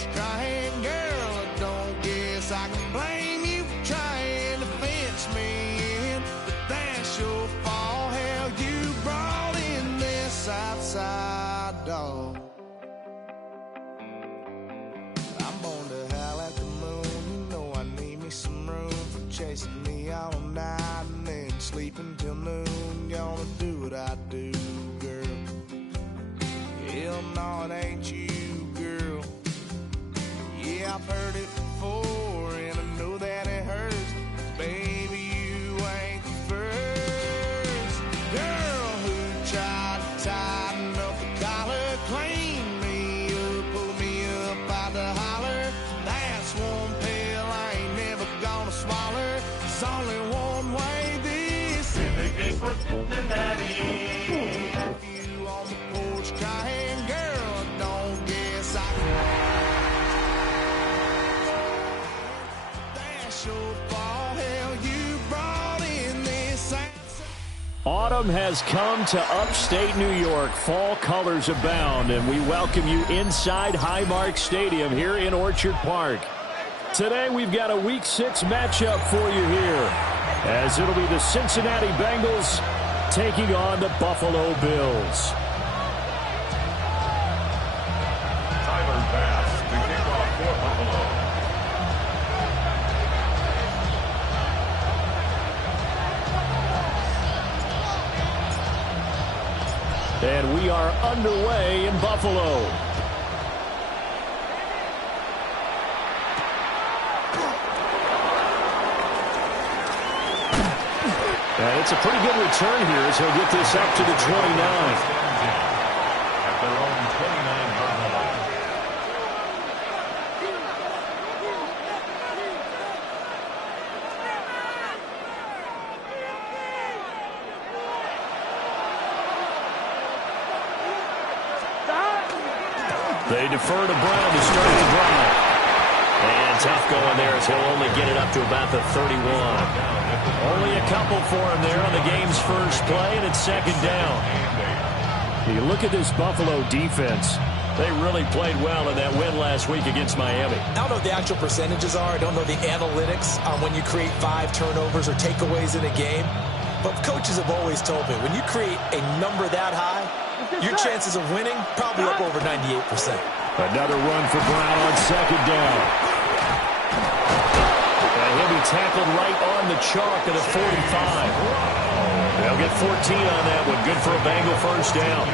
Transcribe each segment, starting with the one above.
porch crying, girl, I don't guess I can blame you for trying to fence me in. But that's your fault, hell, you brought in this outside dog. I'm born to howl at the moon, you know I need me some room for chasing me all night and then sleeping till noon. Gonna do what I do, girl. Hell no, it ain't you, girl. Yeah, I've heard it before, and I know that it hurts. Baby, you ain't the first girl who tried to tighten up the collar, clean me up, pull me up out the holler. That's one pill I ain't never gonna swallow. It's only one way this is. You on the porch crying, girl, don't guess I can. That's your fault, hell, you brought in this. Autumn has come to upstate New York. Fall colors abound, and we welcome you inside Highmark Stadium here in Orchard Park. Today we've got a Week 6 matchup for you here, as it'll be the Cincinnati Bengals taking on the Buffalo Bills. Tyler Bass, the kickoff for Buffalo. And we are underway in Buffalo. And it's a pretty good return here as he'll get this up to the 29. At their own 29-yard line. They defer to Brown to start the drive. And tough going there as he'll only get it up to about the 31. Only a couple for him there on the game's first play, and it's second down. You look at this Buffalo defense. They really played well in that win last week against Miami. I don't know what the actual percentages are. I don't know the analytics on when you create 5 turnovers or takeaways in a game. But coaches have always told me, when you create a number that high, your chances of winning probably up over 98%. Another run for Brown on second down. And he'll be tackled right on the chalk at the 45. They'll get 14 on that one. Good for a Bengal first down.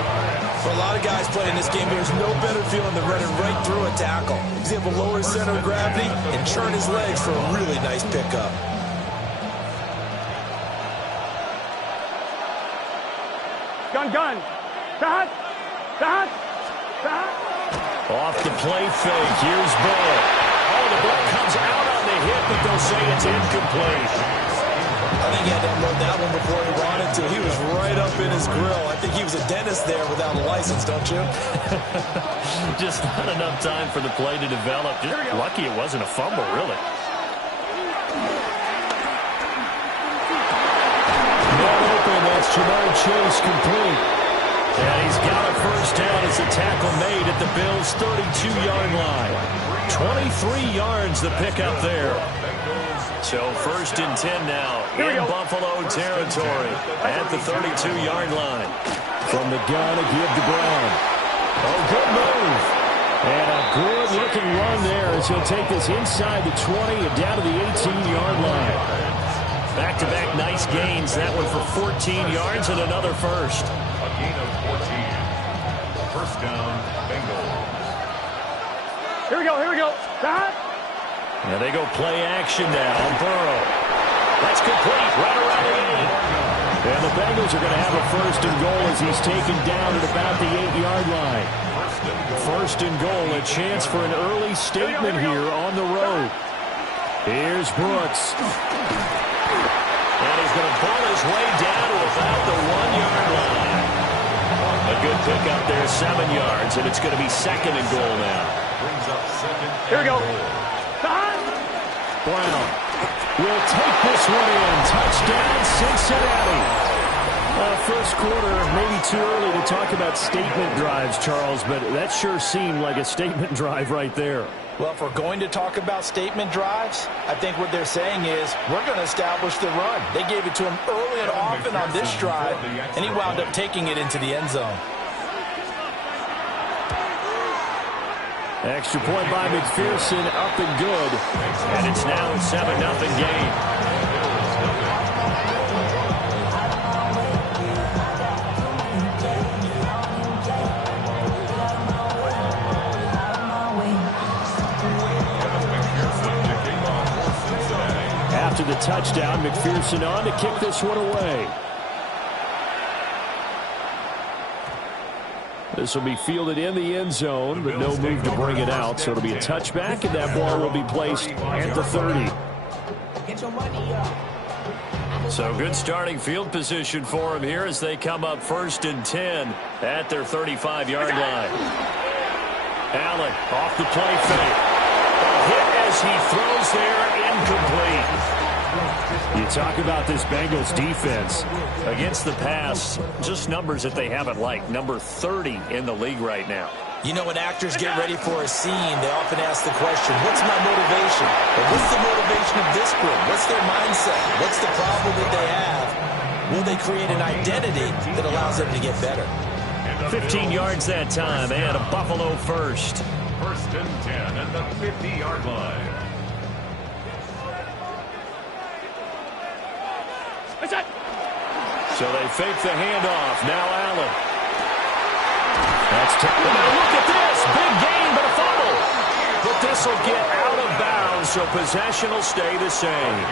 For a lot of guys playing this game, there's no better feeling than running right through a tackle. He's able to lower his center of gravity and churn his legs for a really nice pickup. Gun. Stop. Off the play fake. Here's Bull. Oh, the ball comes out on the hit, but they'll say it's incomplete. I think he had to unload that one before he wanted to. He was right up in his grill. I think he was a dentist there without a license, don't you? Just not enough time for the play to develop. Just lucky it wasn't a fumble, really. Not open. That's Jamar Chase complete. And he's got a first down as the tackle made at the Bills' 32-yard line. 23 yards the pickup there. So first and 10 now in Buffalo territory at the 32-yard line. From the gun to give to Brown. Oh, good move. And a good-looking run there as he'll take this inside the 20 and down to the 18-yard line. Back-to-back nice gains. That one for 14 yards and another first. A gain of 14. First down, Bengals. Here we go. Stop. And they go play action now. Burrow. That's complete. Right around the 8. And the Bengals are going to have a first and goal as he's taken down at about the 8-yard line. First and goal. A chance for an early statement here on the road. Here's Brooks. And he's going to pull his way down to about the 1-yard line. A good pickup there, 7 yards, and it's going to be second and goal now. Brings up second. Here we go. Brown will take this one in. Touchdown, Cincinnati. First quarter, maybe too early to talk about statement drives, Charles, but that sure seemed like a statement drive right there. Well, if we're going to talk about statement drives, I think what they're saying is we're going to establish the run. They gave it to him early and often on this drive, and he wound up taking it into the end zone. Extra point by McPherson, up and good. And it's now a 7-0 game. After the touchdown, McPherson on to kick this one away. This will be fielded in the end zone, but no move to bring it out. So it'll be a touchback, and that ball will be placed at the 30. So good starting field position for him here as they come up 1st and 10 at their 35-yard line. Allen off the play fake. A hit as he throws there, incomplete. You talk about this Bengals defense against the pass, just numbers that they haven't liked. Number 30 in the league right now. You know, when actors get ready for a scene, they often ask the question, what's my motivation? Or what's the motivation of this group? What's their mindset? What's the problem that they have? Will they create an identity that allows them to get better? 15 yards that time, and a Buffalo first. 1st and 10 at the 50-yard line. So they fake the handoff. Now Allen. That's taken. Now look at this. Big gain, but a fumble. But this will get out of bounds, so possession will stay the same.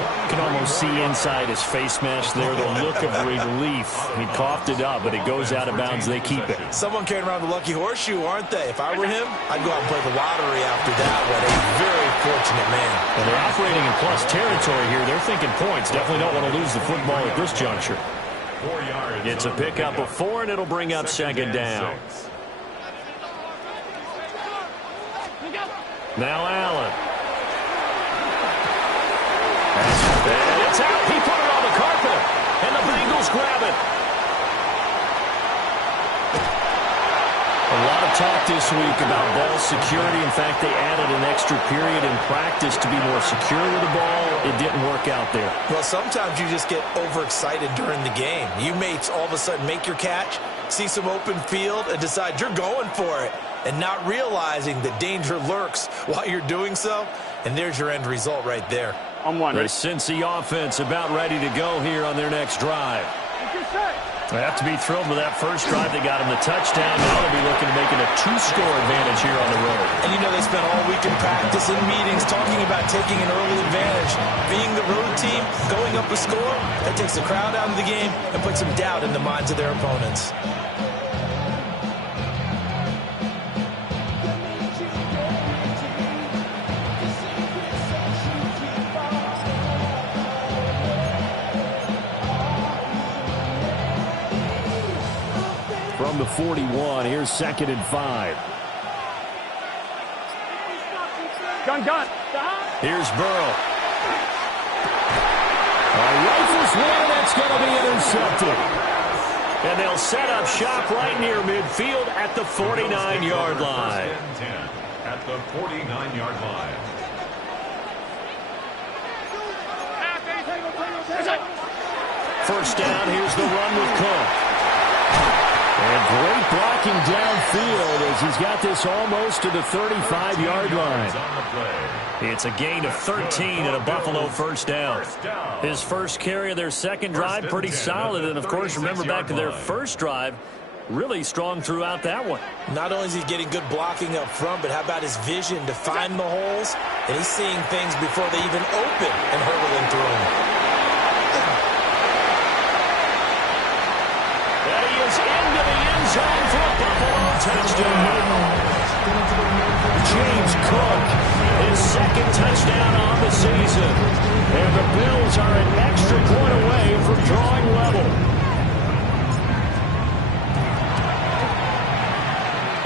You can almost see inside his face mask there the look of relief. He coughed it up, but it goes out of bounds. They keep it. Someone carrying around the lucky horseshoe, aren't they? If I were him, I'd go out and play the lottery after that one. A very fortunate man. And they're operating in plus territory here. They're thinking points. Definitely don't want to lose the football at this juncture. 4 yards. It's a pickup of 4, and it'll bring up 2nd down. Now Allen. And it's out. He put it on the carpet, and the Bengals grab it. A lot of talk this week about ball security. In fact, they added an extra period in practice to be more secure with the ball. It didn't work out there. Well, sometimes you just get overexcited during the game. You may all of a sudden make your catch, see some open field, and decide you're going for it, and not realizing that danger lurks while you're doing so. And there's your end result right there. I'm one. The Cincy offense about ready to go here on their next drive. They have to be thrilled with that first drive. They got him the touchdown. Now they'll be looking to make it a 2-score advantage here on the road. And you know they spent all week in practice and meetings talking about taking an early advantage. Being the road team, going up a score, that takes the crowd out of the game and puts some doubt in the minds of their opponents. From the 41, here's 2nd and 5. Gun. Here's Burrow. Rifles one, that's going to be intercepted. And they'll set up shop right near midfield at the 49-yard line. 1st and 10 at the 49-yard line. First down, here's the run with Cook. And great blocking downfield as he's got this almost to the 35-yard line. It's a gain of 13 and a Buffalo first down. His first carry of their second drive, pretty solid. And, of course, remember back to their first drive, really strong throughout that one. Not only is he getting good blocking up front, but how about his vision to find the holes? And he's seeing things before they even open and hurtling through them. Into the end zone for a Buffalo touchdown. James Cook, his second touchdown on the season. And the Bills are an extra point away from drawing level.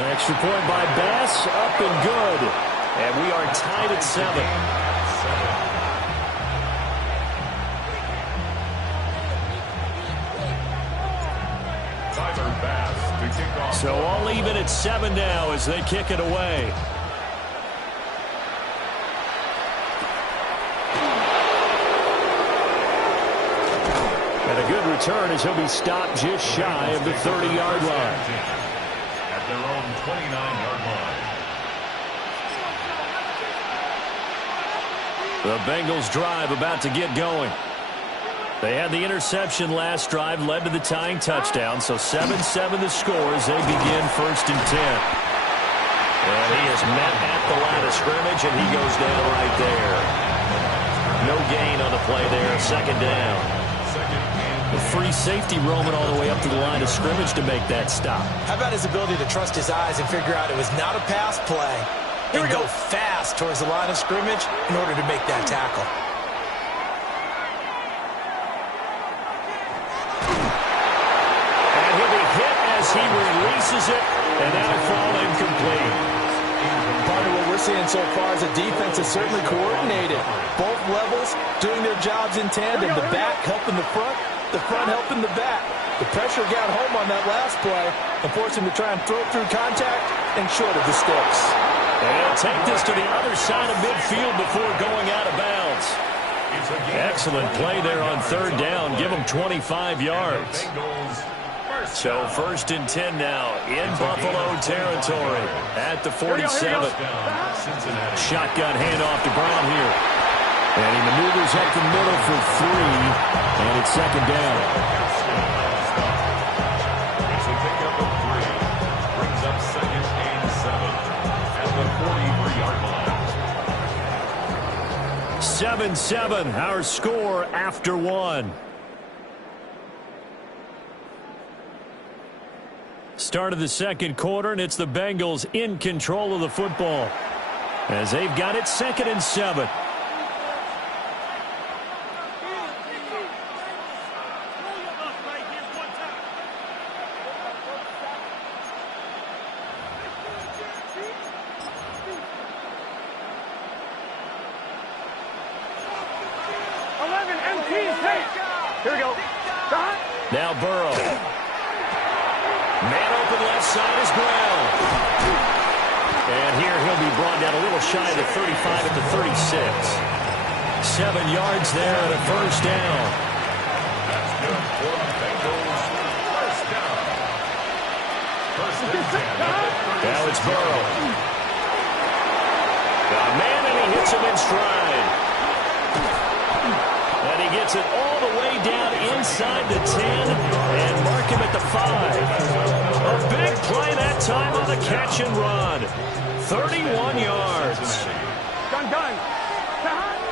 An extra point by Bass, up and good. And we are tied at 7. So all even at 7 now as they kick it away. And a good return as he'll be stopped just shy of the 30-yard line. At their own 29-yard line. The Bengals drive about to get going. They had the interception last drive, led to the tying touchdown, so 7-7 the score as they begin 1st and 10. And he is met at the line of scrimmage, and he goes down right there. No gain on the play there, 2nd down. The free safety roaming all the way up to the line of scrimmage to make that stop. How about his ability to trust his eyes and figure out it was not a pass play and go fast towards the line of scrimmage in order to make that tackle. And he'll be hit as he releases it, and that'll fall incomplete. Part of what we're seeing so far is the defense is certainly coordinated. Both levels doing their jobs in tandem. The back helping the front helping the back. The pressure got home on that last play and forced him to try and throw through contact and short of the sticks. They'll take this to the other side of midfield before going out of bounds. Excellent play there on 3rd down. Give them 25 yards. So 1st and 10 now in Buffalo territory at the 47. Shotgun handoff to Brown here. And he maneuvers up the middle for 3, and it's 2nd down. It's a pickup of 3. Brings up 2nd and 7 at the 43-yard line. 7-7, our score after 1. Start of the 2nd quarter, and it's the Bengals in control of the football as they've got it 2nd and 7. Here we go. Now Burrow. Man open left side is Brown. And here he'll be brought down a little shy of the 35 at the 36. 7 yards there and a 1st down. That's good for the Bengals. 1st down. 1st and 10. Now it's Burrow. Got a man and he hits him in stride. And he gets it all the way down inside the 10 and mark him at the 5. A big play that time on the catch and run. 31 yards. Done.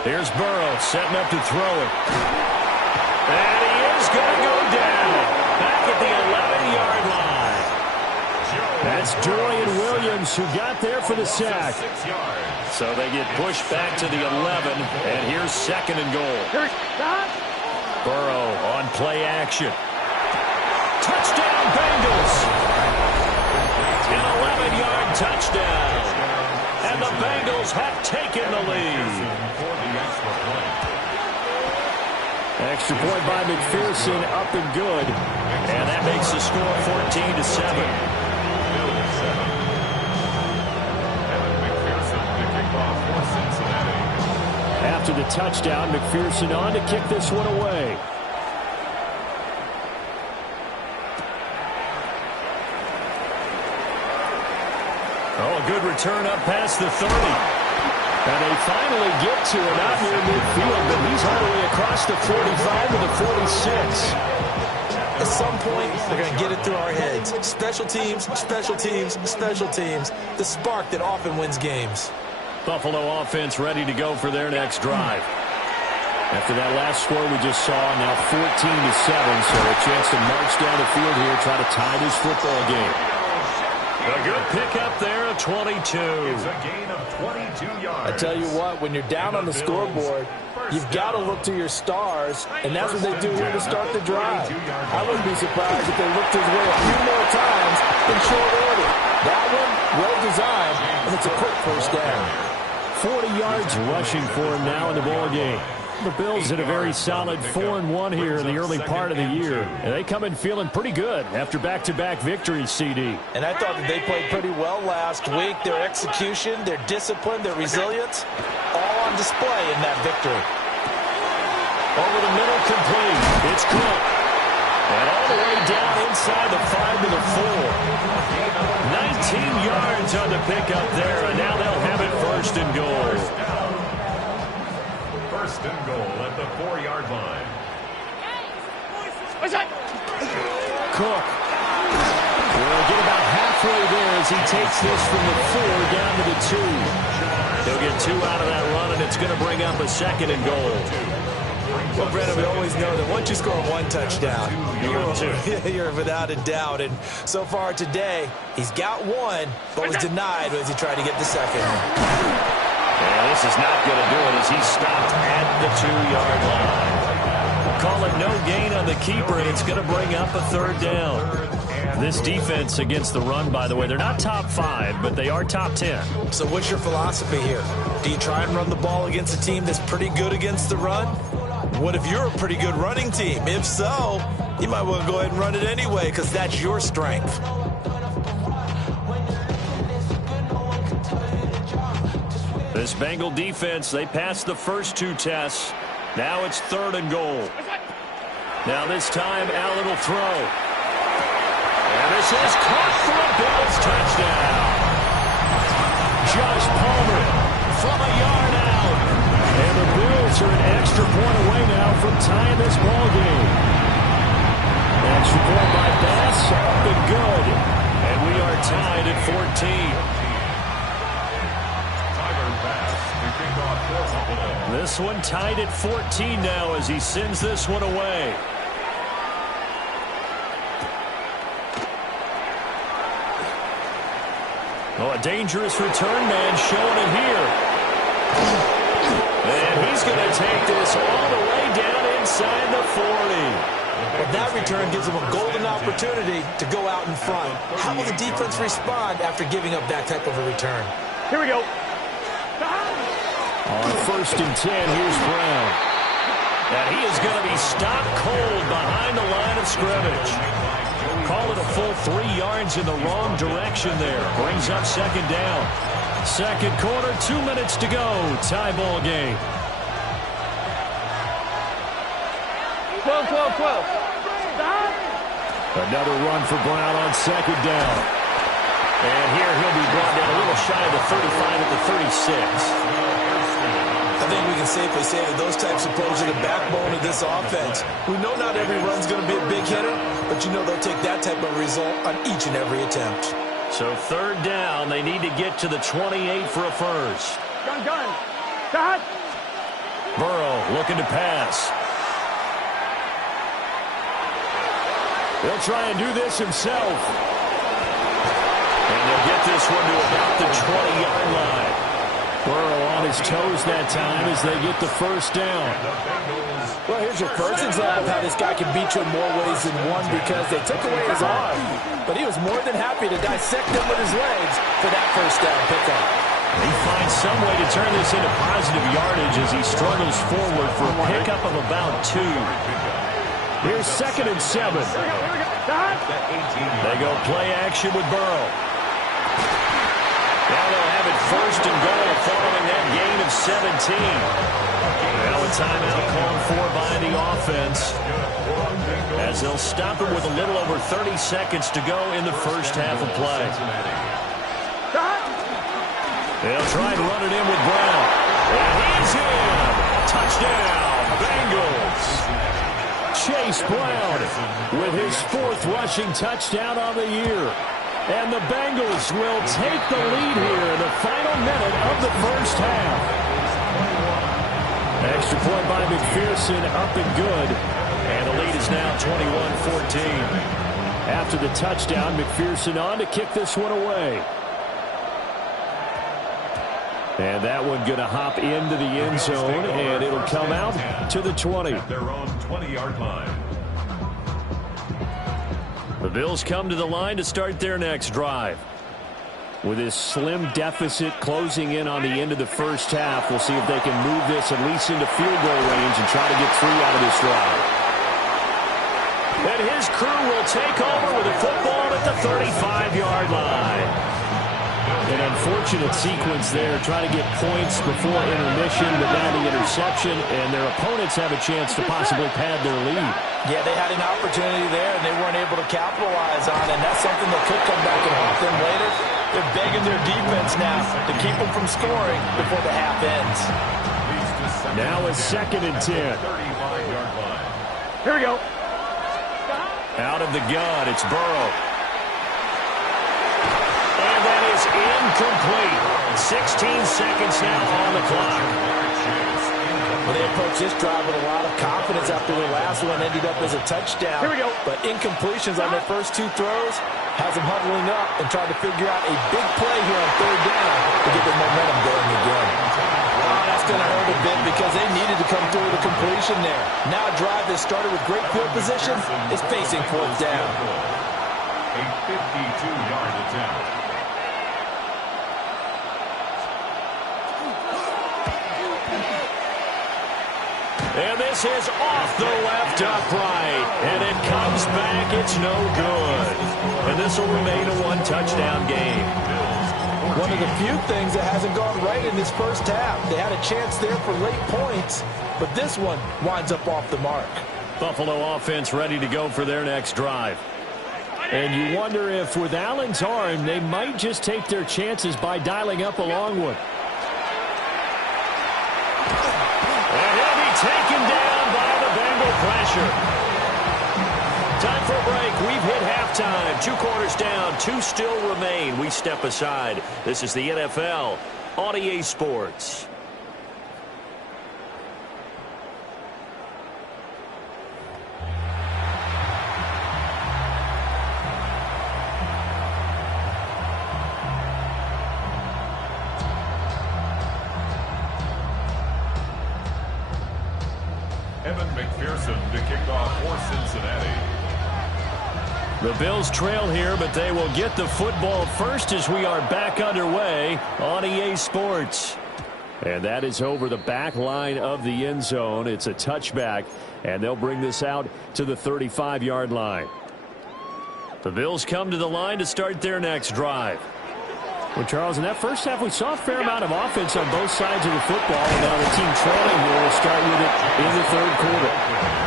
Here's Burrow setting up to throw it. And he is going to go down. Back at the 11-yard line. That's Dorian Williams who got there for the sack. So they get pushed back to the 11, and here's 2nd and goal. Burrow on play action. Touchdown, Bengals! An 11-yard touchdown. And the Bengals have taken the lead. Extra point by McPherson, up and good. And that makes the score 14-7. After the touchdown, McPherson on to kick this one away. Oh, a good return up past the 30. And they finally get to him out near midfield, but he's all the way across the 45 to the 46. At some point, they're going to get it through our heads. Special teams, special teams, special teams. The spark that often wins games. Buffalo offense ready to go for their next drive. After that last score we just saw, now 14-7, so a chance to march down the field here, try to tie this football game. A good pickup there, a 22. It's a gain of 22 yards. I tell you what, when you're down on the scoreboard, you've got to look to your stars, and that's what they do here to start the drive. I wouldn't be surprised if they looked his way a few more times in short order. That one, well designed, and it's a quick 1st down. 40 yards rushing for him now in the ball game. The Bills had a very solid 4-1 here in the early part of the year. And they come in feeling pretty good after back-to-back victories, CD. And I thought that they played pretty well last week. Their execution, their discipline, their resilience, all on display in that victory. Over the middle, complete. It's Cook. And all the way down inside the 5 to the 4. 19 yards on the pickup there, and now they'll have it first and goal. First and goal at the 4-yard line. Cook will get about halfway there as he takes this from the 4 down to the 2. He'll get 2 out of that run, and it's going to bring up a second and goal. Well, Brandon, we always know that once you score one touchdown, you're without a doubt. And so far today, he's got one, but was denied as he tried to get the second. Yeah, this is not going to do it as he's stopped at the 2-yard line. Call it no gain on the keeper, and it's going to bring up a third down. This defense against the run, by the way, they're not top 5, but they are top 10. So what's your philosophy here? Do you try and run the ball against a team that's pretty good against the run? What if you're a pretty good running team? If so, you might want to go ahead and run it anyway because that's your strength. This Bengal defense, they passed the first 2 tests. Now it's 3rd and goal. Now this time, Allen will throw. And this is caught for a Bills touchdown. Josh Palmer from a yard out. And the Bills are an extra point away now from tying this ball game. Extra point by Bass, up and good. And we are tied at 14. This one tied at 14 now as he sends this one away. Oh, a dangerous return man showing it here. And he's going to take this all the way down inside the 40. Well, that return gives them a golden opportunity to go out in front. How will the defense respond after giving up that type of a return? Here we go. On 1st and 10, here's Brown. And he is going to be stopped cold behind the line of scrimmage. Call it a full 3 yards in the wrong direction there. Brings up 2nd down. 2nd quarter, 2 minutes to go. Tie ball game. 12. Another run for Brown on 2nd down. And here he'll be brought down a little shy of the 35 at the 36. I think we can safely say that those types of plays are the backbone of this offense. We know not every run's going to be a big hitter, but you know they'll take that type of result on each and every attempt. So 3rd down, they need to get to the 28 for a first. Gun. Stop. Burrow looking to pass. He'll try and do this himself. And they'll get this one to about the 20-yard line. Burrow on his toes that time as they get the first down. Well, here's your first example of how this guy can beat you in more ways than one because they took away his arm. But he was more than happy to dissect him with his legs for that first down pickup. He finds some way to turn this into positive yardage as he struggles forward for a pickup of about 2. Here's 2nd and 7. They go play action with Burrow. Now they'll have it 1st and goal following that gain of 17. Now a timeout called for by the offense as they'll stop him with a little over 30 seconds to go in the first half of play. They'll try and run it in with Brown. And he's in! Touchdown, Bengals! Chase Brown with his 4th rushing touchdown on the year. And the Bengals will take the lead here in the final minute of the first half. Extra point by McPherson, up and good. And the lead is now 21-14. After the touchdown, McPherson on to kick this one away. And that one going to hop into the end zone, and it'll come out to the 20. Their own 20-yard line. The Bills come to the line to start their next drive. With this slim deficit closing in on the end of the first half, we'll see if they can move this at least into field goal range and try to get 3 out of this drive. And his crew will take over with the football at the 35-yard line. An unfortunate sequence there, trying to get points before intermission, but now the interception, and their opponents have a chance to possibly pad their lead. Yeah, they had an opportunity there, and they weren't able to capitalize on it, and that's something that could come back and haunt them later. They're begging their defense now to keep them from scoring before the half ends. Now a 2nd and 10. Here we go. Out of the gun, it's Burrow. And that is incomplete. 16 seconds now on the clock. Well, they approached this drive with a lot of confidence after their last one ended up as a touchdown. Here we go. But incompletions on their first 2 throws has them huddling up and trying to figure out a big play here on 3rd down to get their momentum going again. Oh, that's going to hurt a bit because they needed to come through with a completion there. Now a drive that started with great field position is facing 4th down. A 52-yard attempt. And this is off the left upright. And it comes back. It's no good. And this will remain a 1-touchdown game. One of the few things that hasn't gone right in this first half. They had a chance there for late points, but this one winds up off the mark. Buffalo offense ready to go for their next drive. And you wonder if with Allen's arm, they might just take their chances by dialing up a long one. And he'll be taken down by the Bengal pressure. Time for a break. We've hit halftime. 2 quarters down. 2 still remain. We step aside. This is the NFL on EA Sports. Evan McPherson to kick off for Cincinnati. The Bills trail here, but they will get the football first as we are back underway on EA Sports. And that is over the back line of the end zone. It's a touchback, and they'll bring this out to the 35-yard line. The Bills come to the line to start their next drive. Well, Charles, in that first half, we saw a fair amount of offense on both sides of the football. And now the team trailing here will start with it in the 3rd quarter.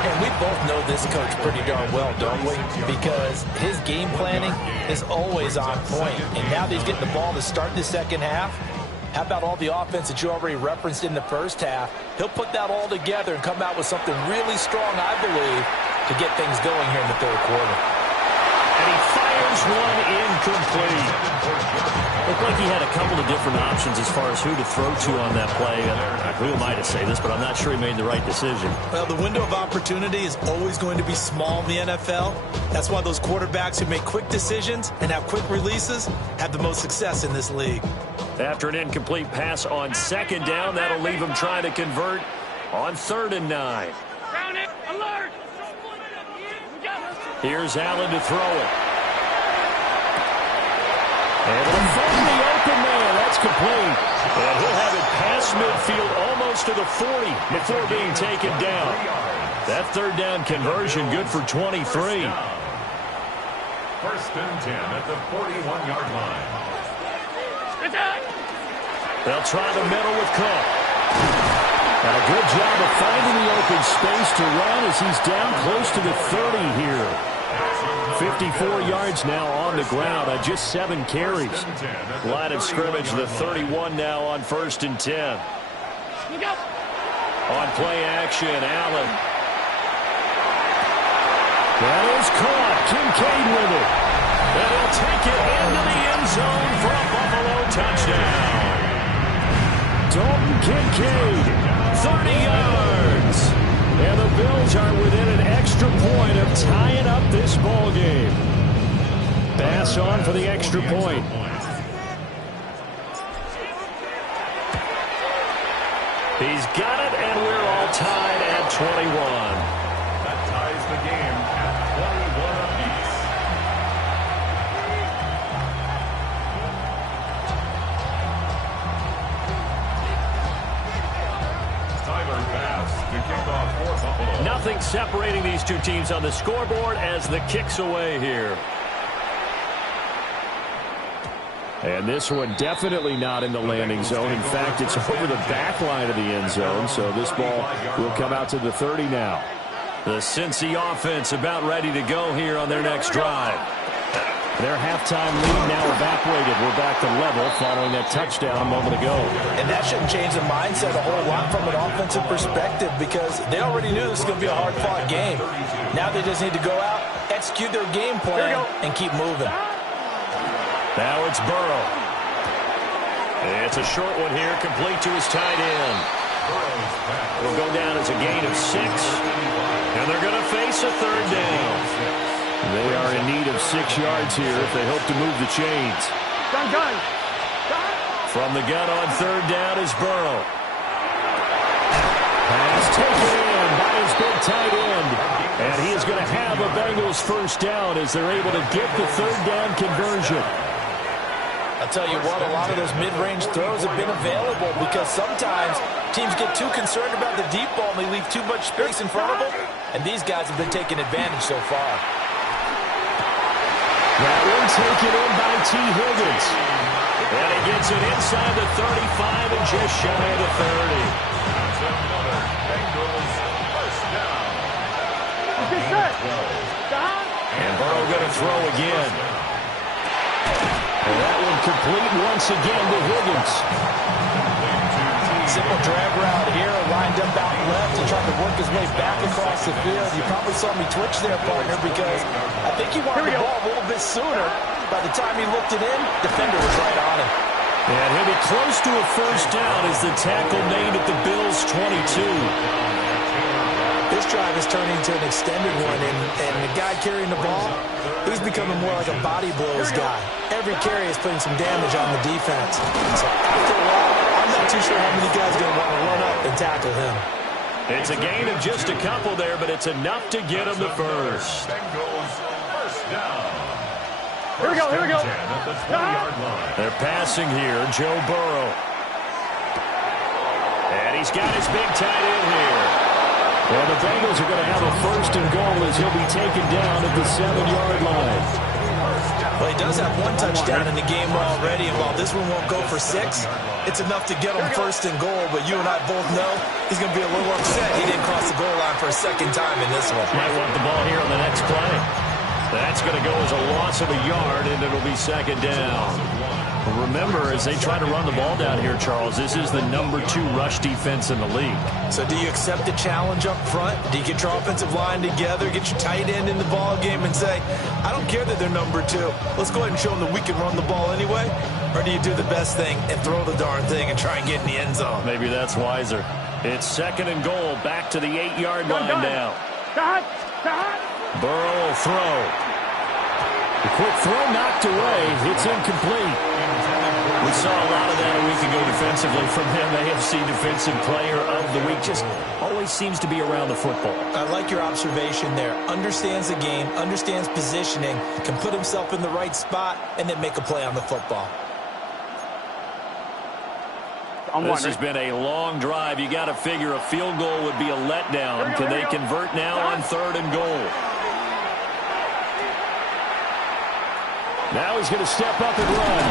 And we both know this coach pretty darn well, don't we? Because his game planning is always on point. And now that he's getting the ball to start the second half, how about all the offense that you already referenced in the first half? He'll put that all together and come out with something really strong, I believe, to get things going here in the 3rd quarter. And he fires one incomplete. Looked like he had a couple of different options as far as who to throw to on that play. Who am I to say this, but I'm not sure he made the right decision. Well, the window of opportunity is always going to be small in the NFL. That's why those quarterbacks who make quick decisions and have quick releases have the most success in this league. After an incomplete pass on 2nd down, that'll leave him trying to convert on 3rd and 9. Down it. Alert. Here's Allen to throw it. And he'll find the open man. That's complete. And he'll have it past midfield almost to the 40 before being taken down. That 3rd down conversion good for 23. 1st and 10 at the 41-yard line. They'll try the middle with Cook. And a good job of finding the open space to run as he's down close to the 30 here. 54 yards now on the ground on just 7 carries. Line of scrimmage, the 31 now on 1st and 10. On play action, Allen. That is caught. Kincaid with it. And he'll take it into the end zone for a Buffalo touchdown. Dalton Kincaid, 30 yards. And the Bills are within an extra point of tying up this ball game. Pass on for the extra point. He's got it, and we're all tied at 21. That ties the game at 21 apiece. Nothing separating these two teams on the scoreboard as the kick's away here. And this one definitely not in the landing zone. In fact, it's over the back line of the end zone, so this ball will come out to the 30 now. The Cincy offense about ready to go here on their next drive. Their halftime lead now evaporated. We're back to level following that touchdown a moment ago. And that shouldn't change the mindset a whole lot from an offensive perspective because they already knew this was going to be a hard-fought game. Now they just need to go out, execute their game plan, and keep moving. Now it's Burrow. It's a short one here, complete to his tight end. Will go down as a gain of 6. And they're going to face a third down. They are in need of 6 yards here if they hope to move the chains. Gun. From the gun on third down is Burrow. Pass taken in by his big tight end. And he is going to have a Bengals first down as they're able to get the third down conversion. I'll tell you what, a lot of those mid-range throws have been available because sometimes teams get too concerned about the deep ball and they leave too much space in front of them. And these guys have been taking advantage so far. That one taken in by T. Higgins. And he gets it inside the 35 and just shy of the 30. And Burrow going to throw again. And that one complete once again to Higgins. Simple drag route here, lined up out left and trying to work his way back across the field. You probably saw me twitch there, partner, because I think he wanted the ball a little bit sooner. By the time he looked it in, defender was right on him. And he'll be close to a first down as the tackle made at the Bills' 22. This drive is turning into an extended one, and the guy carrying the ball, he's becoming more like a body blows guy. Every carry is putting some damage on the defense. So after a while, I'm not too sure how many guys are going to want to run up and tackle him. It's a gain of just a couple there, but it's enough to get him the first. Here we go. They're passing here, Joe Burrow. And he's got his big tight end here. Well, the Bengals are going to have a first and goal as he'll be taken down at the 7-yard line. Well, he does have one touchdown in the game already, and while this one won't go for 6, it's enough to get him first and goal, but you and I both know he's going to be a little upset he didn't cross the goal line for a second time in this one. Might want the ball here on the next play. That's going to go as a loss of a yard, and it'll be second down. Remember, as they try to run the ball down here, Charles, this is the number 2 rush defense in the league. So do you accept the challenge up front? Do you get your offensive line together, get your tight end in the ball game and say, I don't care that they're number 2. Let's go ahead and show them that we can run the ball anyway? Or do you do the best thing and throw the darn thing and try and get in the end zone? Maybe that's wiser. It's second and goal, back to the 8-yard line now. Burrow will throw. The quick throw knocked away. It's incomplete. We saw a lot of that a week ago defensively from him. AFC Defensive Player of the Week. Just always seems to be around the football. I like your observation there. Understands the game, understands positioning, can put himself in the right spot, and then make a play on the football. This has been a long drive. You got to figure a field goal would be a letdown. Can they convert now on third and goal? Now he's going to step up and run.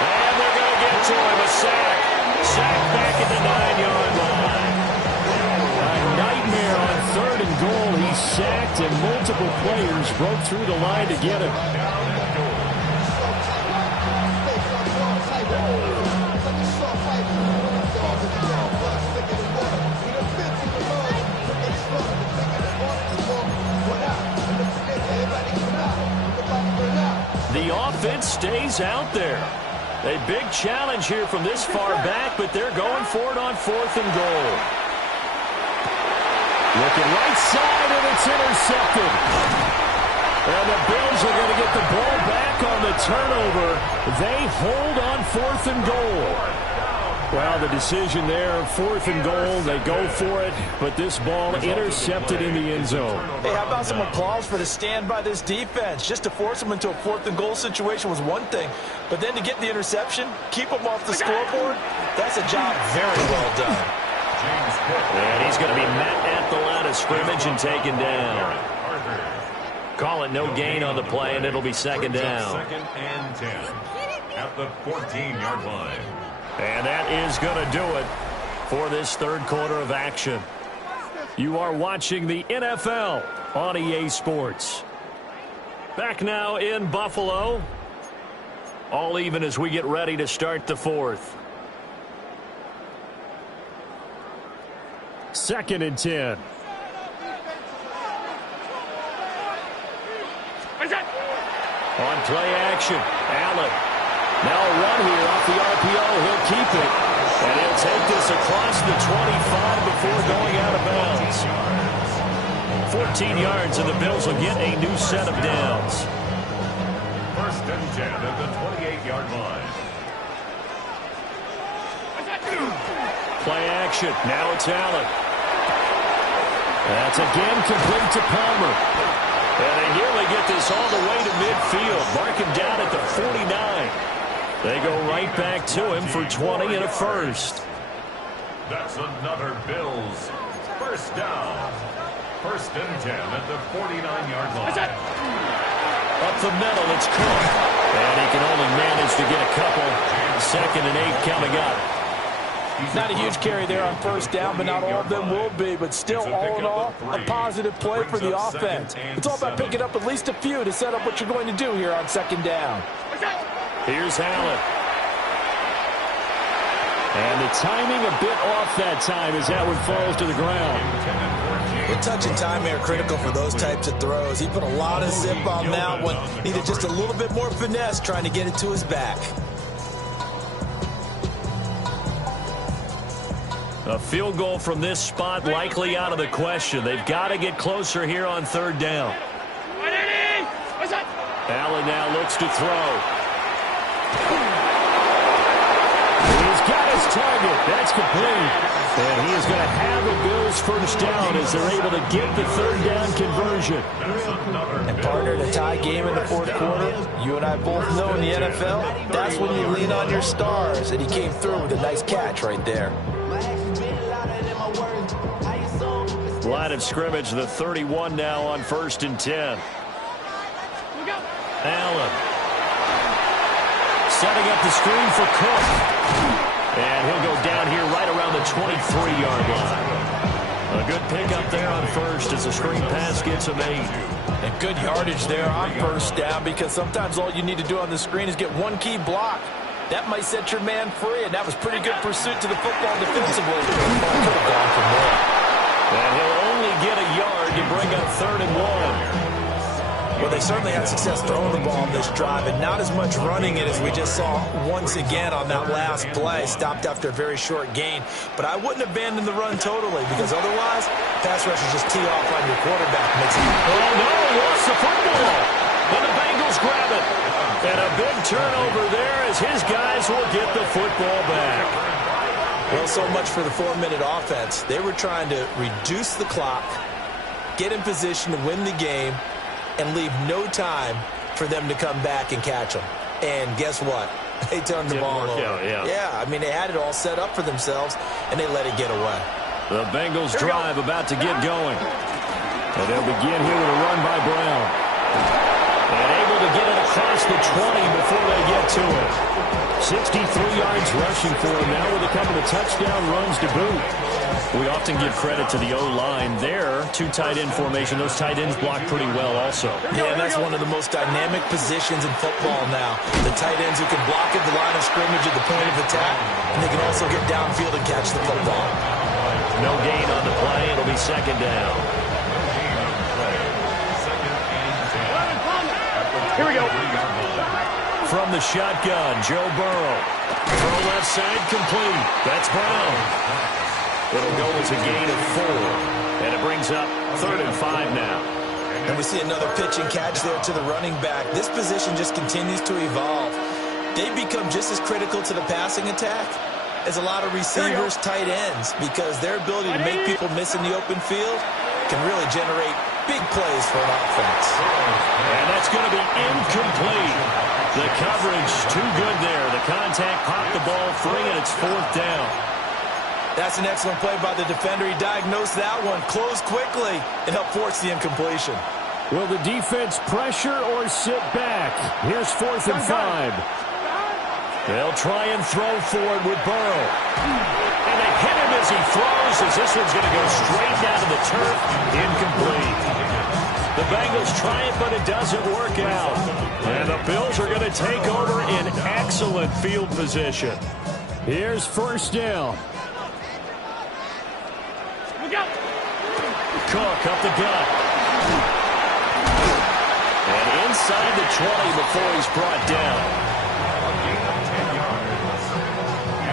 And they're going to get to him. A sack. Sack back at the 9-yard line. A nightmare on third and goal. He's sacked, and multiple players broke through the line to get him. The offense stays out there. A big challenge here from this far back, but they're going for it on fourth and goal. Looking right side, and it's intercepted. And the Bills are going to get the ball back on the turnover. They hold on fourth and goal. Well, the decision there, fourth and goal, they go for it, but this ball intercepted in the end zone. Hey, how about some applause for the stand by this defense? Just to force them into a fourth and goal situation was one thing, but then to get the interception, keep them off the scoreboard, that's a job very well done. And he's going to be met at the line of scrimmage and taken down. Call it no gain on the play, and it'll be second down. Second and 10 at the 14-yard line. And that is going to do it for this third quarter of action. You are watching the NFL on EA Sports. Back now in Buffalo. All even as we get ready to start the fourth. Second and 10. On play action, Allen. Now a run here off the RPO. He'll keep it. And he'll take this across the 25 before going out of bounds. 14 yards, and the Bills will get a new set of downs. First and 10 at the 28-yard line. Play action. Now it's Allen. That's again complete to Palmer. And they nearly get this all the way to midfield. Mark him down at the 49. They go right back to him for 20 and a first. That's another Bills first down. First and 10 at the 49-yard line. Up the middle, it's Cook. And he can only manage to get a couple. Second and 8 coming up. Not a huge carry there on first down, but not all of them will be. But still, all in all, a positive play for the offense. It's all about picking up at least a few to set up what you're going to do here on second down. Here's Allen. And the timing a bit off that time as that one falls to the ground. The touch and time are critical for those types of throws. He put a lot of zip on that one. Needed just a little bit more finesse trying to get it to his back. A field goal from this spot likely out of the question. They've got to get closer here on third down. Allen now looks to throw. He's got his target. That's complete. And he is going to have the Bills first down as they're able to get the third down conversion. And partner, in a tie game in the fourth quarter, you and I both know in the NFL, that's when you lean on your stars. And he came through with a nice catch right there. Line of scrimmage, the 31 now on first and 10. Allen. Setting up the screen for Cook. And he'll go down here right around the 23-yard line. A good pickup there on first as the screen pass gets a made. And good yardage there on first down, because sometimes all you need to do on the screen is get one key block. That might set your man free, and that was pretty good pursuit to the football defensively. Could have gone for more. And he'll only get a yard to bring up 3rd and 1. Well, they certainly had success throwing the ball on this drive, and not as much running it as we just saw once again on that last play. Stopped after a very short gain. But I wouldn't abandon the run totally, because otherwise, pass rushers just tee off on your quarterback. Makes it... Oh, no, lost the football. And the Bengals grab it. And a big turnover there as his guys will get the football back. Well, so much for the 4-minute offense. They were trying to reduce the clock, get in position to win the game, and leave no time for them to come back and catch them. And guess what? They turned the ball over. Yeah, I mean, they had it all set up for themselves, and they let it get away. The Bengals drive about to get going. And they'll begin here with a run by Brown. And able to get it across the 20 before they get to it. 63 yards rushing for him now with a couple of touchdown runs to boot. We often give credit to the O-line there. 2 tight end formation. Those tight ends block pretty well also. Yeah, that's one of the most dynamic positions in football now. The tight ends who can block at the line of scrimmage at the point of attack, and they can also get downfield and catch the football. No gain on the play. It'll be second down. Here we go. From the shotgun, Joe Burrow. Throw left side complete. That's Brown. It'll go as a gain of 4. And it brings up 3rd and 5 now. And we see another pitch and catch there to the running back. This position just continues to evolve. They become just as critical to the passing attack as a lot of receivers, tight ends, because their ability to make people miss in the open field can really generate big plays for an offense. And that's going to be incomplete. The coverage too good there. The contact popped the ball free, and it's 4th down. That's an excellent play by the defender. He diagnosed that one, closed quickly, and helped force the incompletion. Will the defense pressure or sit back? Here's 4th and 5. They'll try and throw forward with Burrow. And they hit him as he throws, as this one's going to go straight down to the turf. Incomplete. The Bengals try it, but it doesn't work out. And the Bills are going to take over in excellent field position. Here's 1st down. Cook up the gut. And inside the 20 before he's brought down.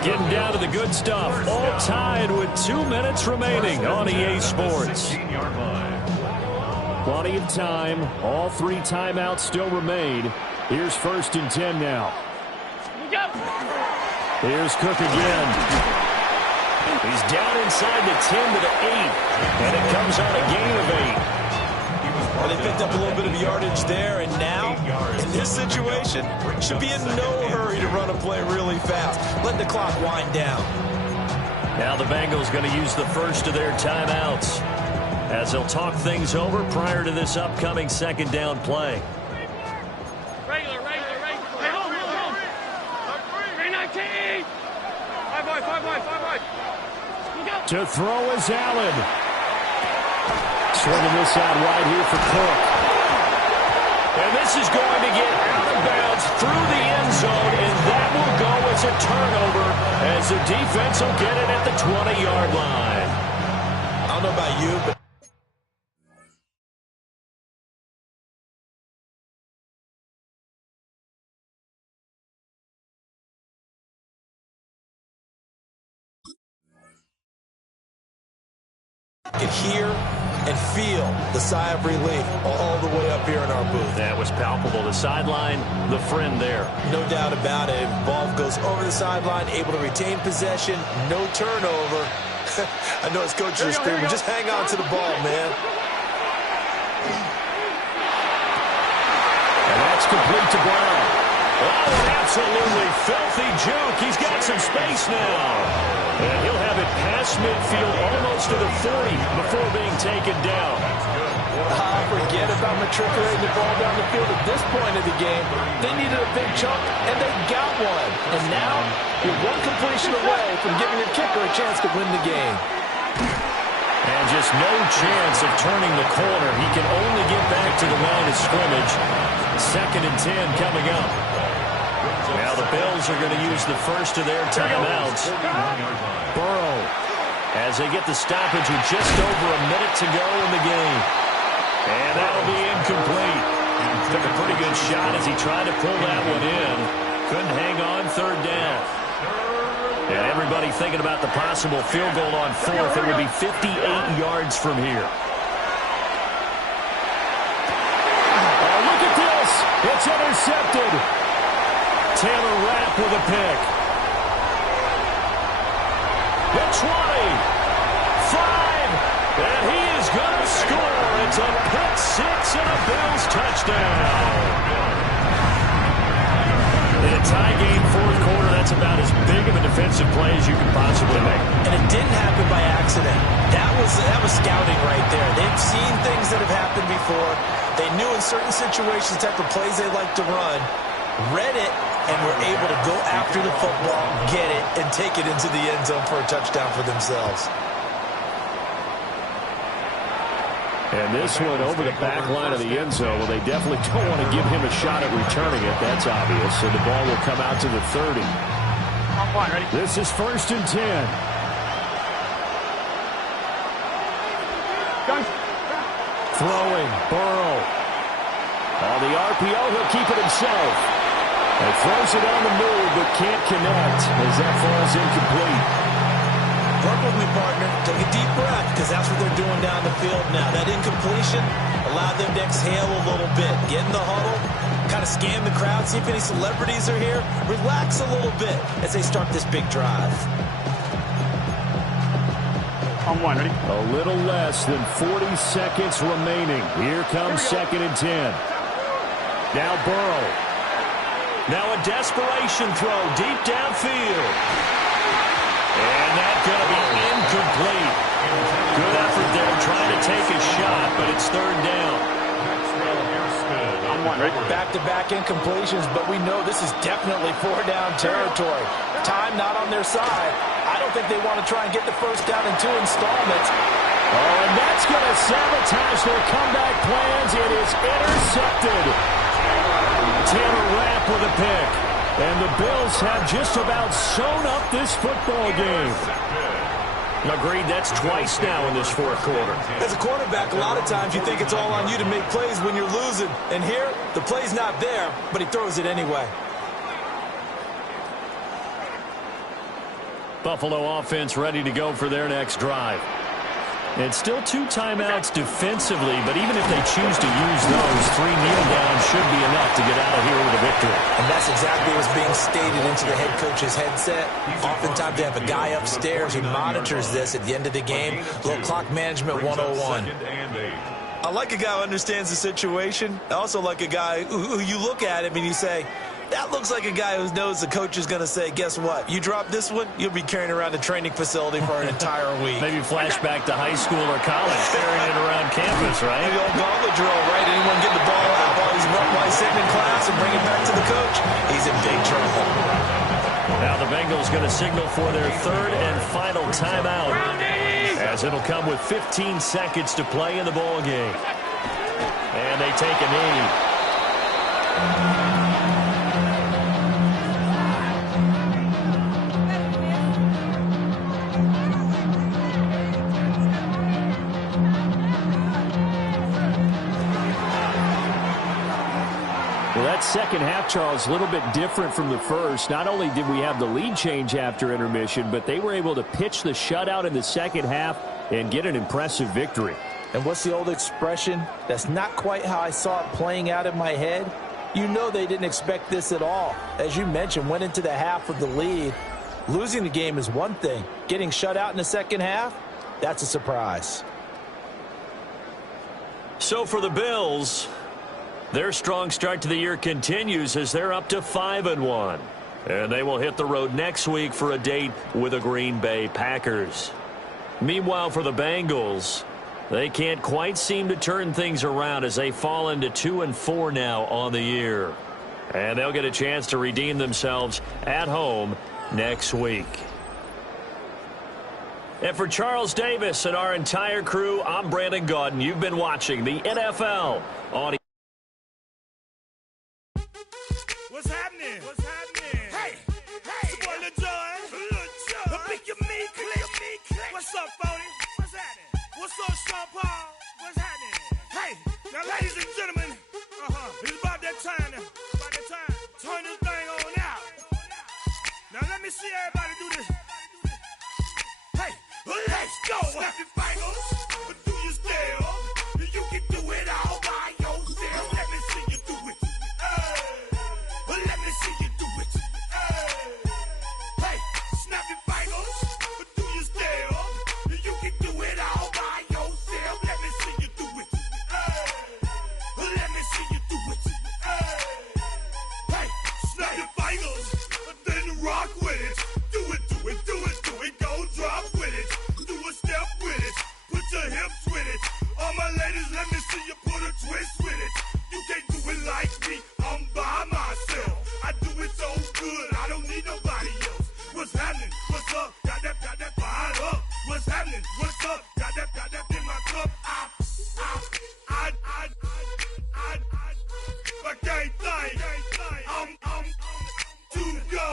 Getting down to the good stuff. All tied with 2 minutes remaining on EA Sports. Plenty of time. All 3 timeouts still remain. Here's 1st and 10 now. Here's Cook again. He's down inside the 10 to the 8. And it comes on a gain of 8. Well, they picked up a little bit of yardage there, and now, in this situation, should be in no hurry to run a play really fast. Let the clock wind down. Now the Bengals going to use the first of their timeouts as they'll talk things over prior to this upcoming 2nd down play. Regular. Hey, hold. 319. 5 wide. To throw is Allen. Swinging this out wide here for Cook. And this is going to get out of bounds through the end zone, and that will go as a turnover as the defense will get it at the 20-yard line. I don't know about you, but I can hear and feel the sigh of relief all the way up here in our booth. That was palpable. The sideline, the friend there. No doubt about it. Ball goes over the sideline, able to retain possession, no turnover. I know his coaches are screaming, just hang on to the ball, man. And that's complete to Brown. Oh, an absolutely filthy juke. He's got some space now. And he'll have it past midfield almost to the 40 before being taken down. Forget about matriculating the ball down the field at this point of the game. They needed a big chunk, and they got one. And now, you're one completion away from giving your kicker a chance to win the game. And just no chance of turning the corner. He can only get back to the line of scrimmage. 2nd and 10 coming up. Now the Bills are going to use the first of their timeouts. Burrow, as they get the stoppage with just over a minute to go in the game. And that'll be incomplete. Took a pretty good shot as he tried to pull that one in. Couldn't hang on 3rd down. And everybody thinking about the possible field goal on 4th. It would be 58 yards from here. Oh, look at this. It's intercepted. Taylor Rapp with a pick. The 20. 5. And he is going to score. It's a pick 6 and a Bills touchdown. In a tie game, 4th quarter, that's about as big of a defensive play as you can possibly make. And it didn't happen by accident. That was scouting right there. They've seen things that have happened before. They knew in certain situations the type of plays they like to run, read it, and were able to go after the football, get it, and take it into the end zone for a touchdown for themselves. And this one over the back line of the end zone. Well, they definitely don't want to give him a shot at returning it. That's obvious. So the ball will come out to the 30. Ready? This is 1st and 10. Guns. Throwing. Burrow. On the RPO, he'll keep it himself. And throws it on the move, but can't connect as that falls incomplete. Work with me, partner. Take a deep breath, because that's what they're doing down the field now. That incompletion allowed them to exhale a little bit. Get in the huddle, kind of scan the crowd, see if any celebrities are here. Relax a little bit as they start this big drive. On 1, ready? A little less than 40 seconds remaining. Here comes 2nd and 10. Now Burrow. Now a desperation throw deep downfield. And that's going to be but it's third down. I'm one, ready? Back-to-back incompletions, but we know this is definitely four-down territory. Time not on their side. I don't think they want to try and get the first down in 2 installments. Oh, and that's going to sabotage their comeback plans. It is intercepted. Tanner Rapp with a pick. And the Bills have just about sewn up this football game. Agreed, that's twice now in this fourth quarter. As a quarterback, a lot of times you think it's all on you to make plays when you're losing. And here, the play's not there, but he throws it anyway. Buffalo offense ready to go for their next drive. It's still 2 timeouts defensively, but even if they choose to use those, 3 kneel downs should be enough to get out of here with a victory. And that's exactly what's being stated into the head coach's headset. Oftentimes they have a guy upstairs who monitors this at the end of the game. Little clock management 101. I like a guy who understands the situation. I also like a guy who you look at him and you say, that looks like a guy who knows the coach is going to say, guess what? You drop this one, you'll be carrying around the training facility for an entire week. Maybe flashback to high school or college, carrying it around campus, right? The old gauntlet drill, right? Anyone get the ball out while he's sitting in class and bring it back to the coach? He's in big trouble. Now the Bengals going to signal for their third and final timeout, as it'll come with 15 seconds to play in the ball game. And they take a knee. Well, that second half, Charles, a little bit different from the first. Not only did we have the lead change after intermission, but they were able to pitch the shutout in the second half and get an impressive victory. And what's the old expression? That's not quite how I saw it playing out in my head. You know they didn't expect this at all. As you mentioned, went into the half with the lead. Losing the game is one thing. Getting shut out in the second half, that's a surprise. So for the Bills, their strong start to the year continues as they're up to 5-1. And they will hit the road next week for a date with the Green Bay Packers. Meanwhile, for the Bengals, they can't quite seem to turn things around as they fall into 2-4 now on the year. And they'll get a chance to redeem themselves at home next week. And for Charles Davis and our entire crew, I'm Brandon Gaudin. You've been watching the NFL on What's happening? What's happening? Hey, it's your boy Lil Jon. Pick your meat click. What's up, Phony? What's happening? What's up, Sean Paul? What's happening? Hey, now, ladies and gentlemen, it's about that time. Turn this thing on out. Now, let me see everybody do this. Hey, let's go. Snap your fingers, but do you still? You can do it all by yourself. Let me see you do it. Let me see you do it. Hey, snap your fingers, but do you still? You can do it all by yourself. Let me see you do it. Let me see you do it. Hey, snap your fingers, then rock with it. Do it, do it, do it, do it. Go drop with it. Do a step with it. Put your hips with it. All my ladies, let me see you put a twist with it. You can't do it like me. I'm by myself. I do it so good. I don't need nobody else. What's happening? What's up? Got that fired up. What's happening? What's up? Got that in my cup. I can't think. I'm too go.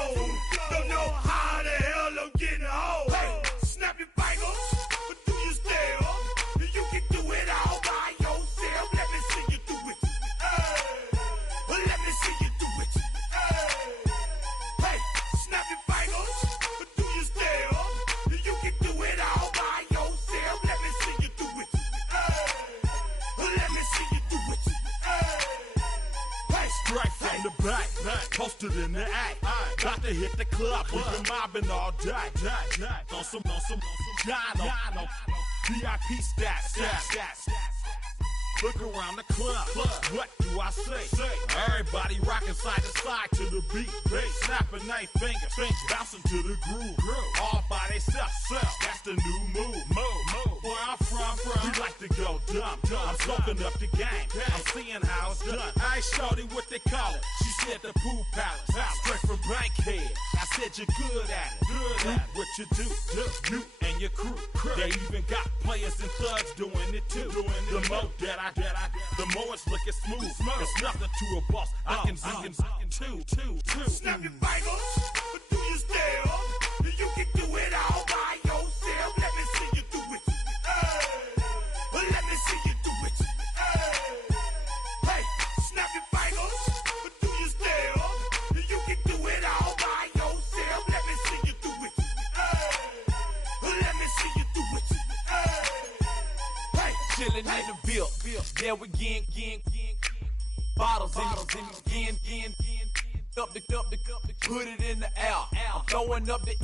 Don't know how the hell I'm getting home. Hey, snap your fingers, but do you still? You can do it all by yourself. Let me see you do it. Let me see you do it. Hey, snap your fingers, but do you still? You can do it all by yourself. Let me see you do it. Let me see you do it. Hey, Straight from the back, posted in the act. Got to hit the club, we've been mobbing all day. On some Dino, VIP stats. Look around the club, what do I say? Everybody rocking side to side to the beat. Snapping their fingers, bouncing to the groove. All by themselves, that's the new move. Where I'm from, we like to go I'm soaking up the game. I'm seeing how it's done. I ain't shorty what they call it. She said the pool palace. Straight from Bankhead. I said you're good at it. What you do, you and your crew. They even got players and thugs doing it too. The more that I the more it's looking smooth. It's nothing to a boss. I can see him two. Snap your fingers, but do you still? You can do it all by yourself. Let me see you do it. Let me see you do it. Hey, snap your fingers, but do you still? You can do it all by yourself. Let me see you do it. Let me see you do it. Hey, Chillin' in the bill. Yeah, we again. Bottles in again. Up the cup, put it in the air. I'm throwing up the